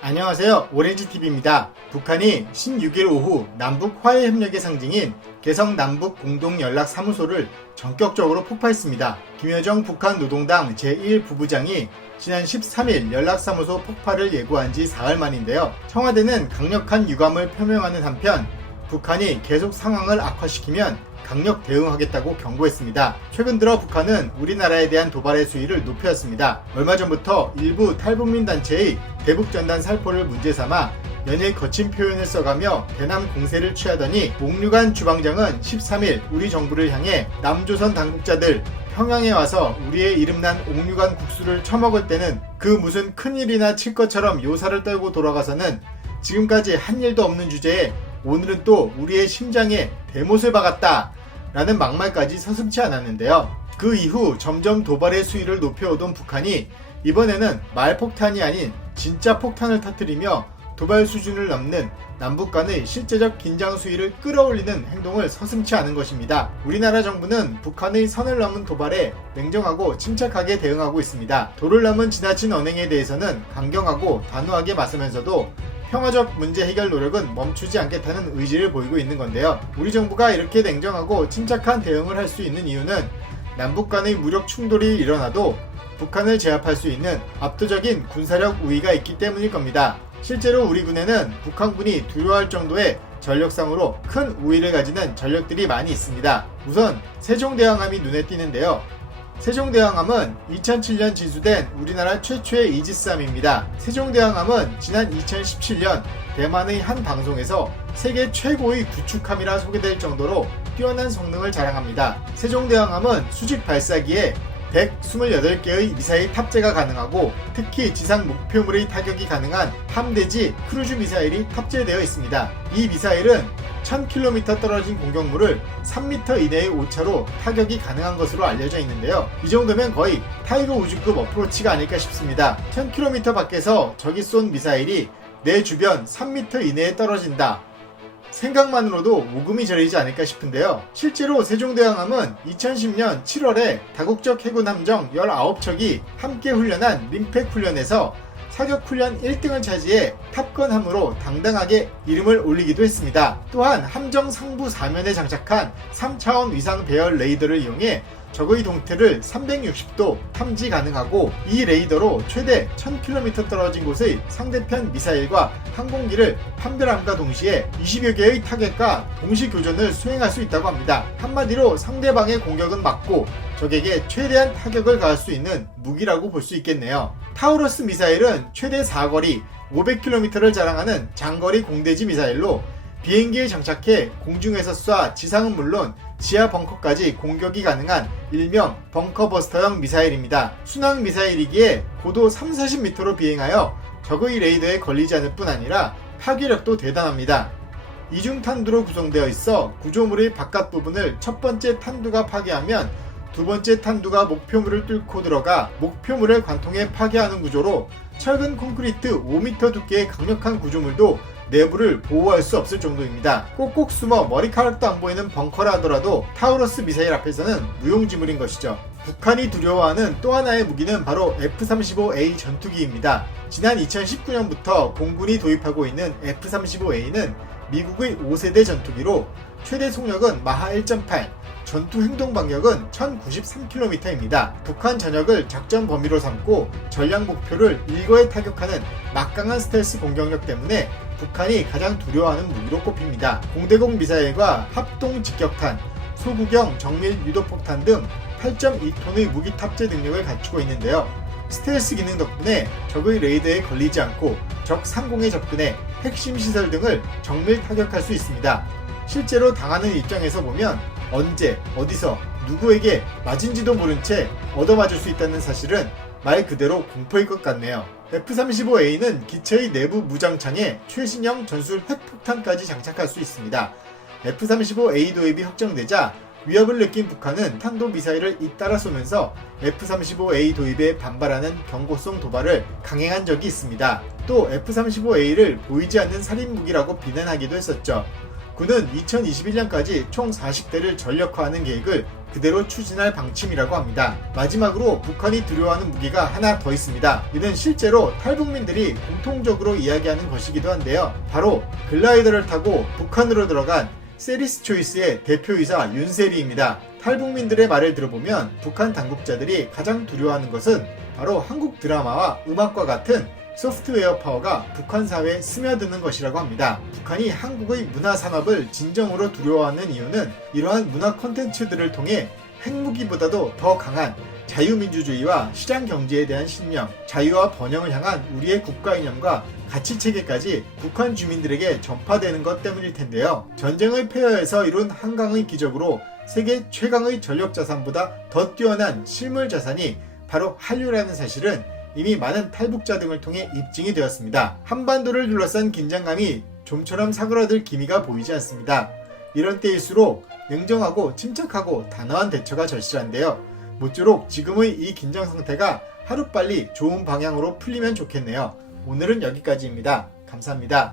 안녕하세요. 오렌지TV입니다. 북한이 16일 오후 남북 화해협력의 상징인 개성 남북공동연락사무소를 전격적으로 폭파했습니다. 김여정 북한 노동당 제1부부장이 지난 13일 연락사무소 폭파를 예고한 지 사흘 만인데요. 청와대는 강력한 유감을 표명하는 한편 북한이 계속 상황을 악화시키면 강력 대응하겠다고 경고했습니다. 최근 들어 북한은 우리나라에 대한 도발의 수위를 높였습니다. 얼마 전부터 일부 탈북민 단체의 대북전단 살포를 문제 삼아 연일 거친 표현을 써가며 대남 공세를 취하더니 옥류관 주방장은 13일 우리 정부를 향해 남조선 당국자들 평양에 와서 우리의 이름난 옥류관 국수를 처먹을 때는 그 무슨 큰일이나 칠 것처럼 요사를 떨고 돌아가서는 지금까지 한 일도 없는 주제에 오늘은 또 우리의 심장에 대못을 박았다 라는 막말까지 서슴지 않았는데요. 그 이후 점점 도발의 수위를 높여오던 북한이 이번에는 말폭탄이 아닌 진짜 폭탄을 터뜨리며 도발 수준을 넘는 남북 간의 실제적 긴장 수위를 끌어올리는 행동을 서슴지 않은 것입니다. 우리나라 정부는 북한의 선을 넘은 도발에 냉정하고 침착하게 대응하고 있습니다. 도를 넘은 지나친 언행에 대해서는 강경하고 단호하게 맞서면서도 평화적 문제 해결 노력은 멈추지 않겠다는 의지를 보이고 있는 건데요. 우리 정부가 이렇게 냉정하고 침착한 대응을 할 수 있는 이유는 남북 간의 무력 충돌이 일어나도 북한을 제압할 수 있는 압도적인 군사력 우위가 있기 때문일 겁니다. 실제로 우리 군에는 북한군이 두려워할 정도의 전력상으로 큰 우위를 가지는 전력들이 많이 있습니다. 우선 세종대왕함이 눈에 띄는데요. 세종대왕함은 2007년 진수된 우리나라 최초의 이지스함입니다. 세종대왕함은 지난 2017년 대만의 한 방송에서 세계 최고의 구축함이라 소개될 정도로 뛰어난 성능을 자랑합니다. 세종대왕함은 수직 발사기에 128개의 미사일 탑재가 가능하고 특히 지상 목표물의 타격이 가능한 함대지 크루즈 미사일이 탑재되어 있습니다. 이 미사일은 1000km 떨어진 공격물을 3m 이내의 오차로 타격이 가능한 것으로 알려져 있는데요. 이 정도면 거의 타이거 우주급 어프로치가 아닐까 싶습니다. 1000km 밖에서 적이 쏜 미사일이 내 주변 3m 이내에 떨어진다. 생각만으로도 오금이 저리지 않을까 싶은데요. 실제로 세종대왕함은 2010년 7월에 다국적 해군 함정 19척이 함께 훈련한 림팩 훈련에서 사격 훈련 1등을 차지해 탑건함으로 당당하게 이름을 올리기도 했습니다. 또한 함정 상부 사면에 장착한 3차원 위상 배열 레이더를 이용해 적의 동태를 360도 탐지 가능하고 이 레이더로 최대 1000km 떨어진 곳의 상대편 미사일과 항공기를 판별함과 동시에 20여 개의 타겟과 동시 교전을 수행할 수 있다고 합니다. 한마디로 상대방의 공격은 막고 적에게 최대한 타격을 가할 수 있는 무기라고 볼 수 있겠네요. 타우러스 미사일은 최대 사거리 500km를 자랑하는 장거리 공대지 미사일로 비행기에 장착해 공중에서 쏴 지상은 물론 지하 벙커까지 공격이 가능한 일명 벙커버스터형 미사일입니다. 순항 미사일이기에 고도 30-40m로 비행하여 적의 레이더에 걸리지 않을 뿐 아니라 파괴력도 대단합니다. 이중 탄두로 구성되어 있어 구조물의 바깥 부분을 첫 번째 탄두가 파괴하면 두 번째 탄두가 목표물을 뚫고 들어가 목표물을 관통해 파괴하는 구조로 철근 콘크리트 5m 두께의 강력한 구조물도 내부를 보호할 수 없을 정도입니다. 꼭꼭 숨어 머리카락도 안 보이는 벙커라 하더라도 타우러스 미사일 앞에서는 무용지물인 것이죠. 북한이 두려워하는 또 하나의 무기는 바로 F-35A 전투기입니다. 지난 2019년부터 공군이 도입하고 있는 F-35A는 미국의 5세대 전투기로 최대 속력은 마하 1.8, 전투 행동 반격은 1093km입니다. 북한 전역을 작전 범위로 삼고 전략 목표를 일거에 타격하는 막강한 스텔스 공격력 때문에 북한이 가장 두려워하는 무기로 꼽힙니다. 공대공 미사일과 합동 직격탄, 소구경 정밀 유도폭탄 등 8.2톤의 무기 탑재 능력을 갖추고 있는데요. 스텔스 기능 덕분에 적의 레이더에 걸리지 않고 적 상공에 접근해 핵심 시설 등을 정밀 타격할 수 있습니다. 실제로 당하는 입장에서 보면 언제, 어디서, 누구에게 맞은지도 모른 채 얻어맞을 수 있다는 사실은 말 그대로 공포일 것 같네요. F-35A는 기체의 내부 무장창에 최신형 전술 핵폭탄까지 장착할 수 있습니다. F-35A 도입이 확정되자 위협을 느낀 북한은 탄도미사일을 잇따라 쏘면서 F-35A 도입에 반발하는 경고성 도발을 강행한 적이 있습니다. 또 F-35A를 보이지 않는 살인무기라고 비난하기도 했었죠. 군은 2021년까지 총 40대를 전력화하는 계획을 그대로 추진할 방침이라고 합니다. 마지막으로 북한이 두려워하는 무기가 하나 더 있습니다. 이는 실제로 탈북민들이 공통적으로 이야기하는 것이기도 한데요. 바로 글라이더를 타고 북한으로 들어간 세리스 초이스의 대표이사 윤세리입니다. 탈북민들의 말을 들어보면 북한 당국자들이 가장 두려워하는 것은 바로 한국 드라마와 음악과 같은 소프트웨어 파워가 북한 사회에 스며드는 것이라고 합니다. 북한이 한국의 문화 산업을 진정으로 두려워하는 이유는 이러한 문화 콘텐츠들을 통해 핵무기보다도 더 강한 자유민주주의와 시장 경제에 대한 신념, 자유와 번영을 향한 우리의 국가 이념과 가치 체계까지 북한 주민들에게 전파되는 것 때문일 텐데요. 전쟁의 폐허에서 이룬 한강의 기적으로 세계 최강의 전력 자산보다 더 뛰어난 실물 자산이 바로 한류라는 사실은 이미 많은 탈북자 등을 통해 입증이 되었습니다. 한반도를 둘러싼 긴장감이 좀처럼 사그라들 기미가 보이지 않습니다. 이런 때일수록 냉정하고 침착하고 단호한 대처가 절실한데요. 모쪼록 지금의 이 긴장 상태가 하루빨리 좋은 방향으로 풀리면 좋겠네요. 오늘은 여기까지입니다. 감사합니다.